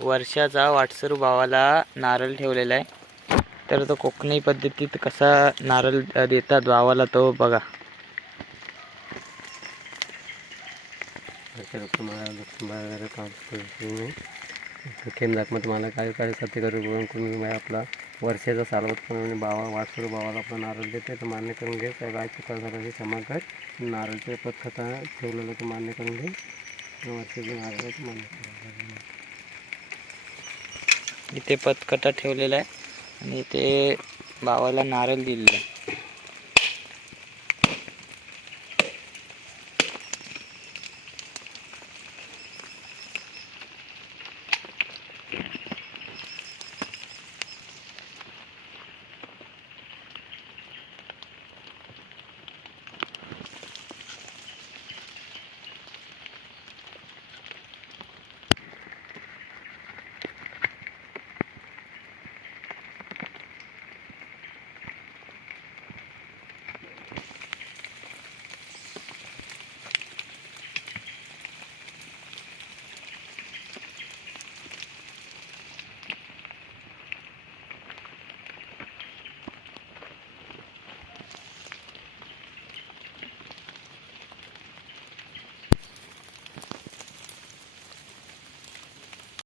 वर्षाचा वाटसरू भावाला नारळ ठेवलेला आहे. तर तो कोकणी पद्धतीत कसा नारळ देतात भावाला तो बघा. तुम्हाला खेम दाखवत मला काय काय सत्य करू करून तुम्ही म्हणजे आपला वर्षाचा सालवतपणे भावा वाटसरू भावाला आपला नारळ देते तर मान्य करून घे. काय काय चुका झाल्याची क्षमा कर. नारळचे पतखता ठेवलेलं तर मान्य करून घे. वर्षाचं नारळ मान्य करून इथे पतकटा ठेवलेला आहे. आणि इथे भावाला नारळ दिलेला आहे.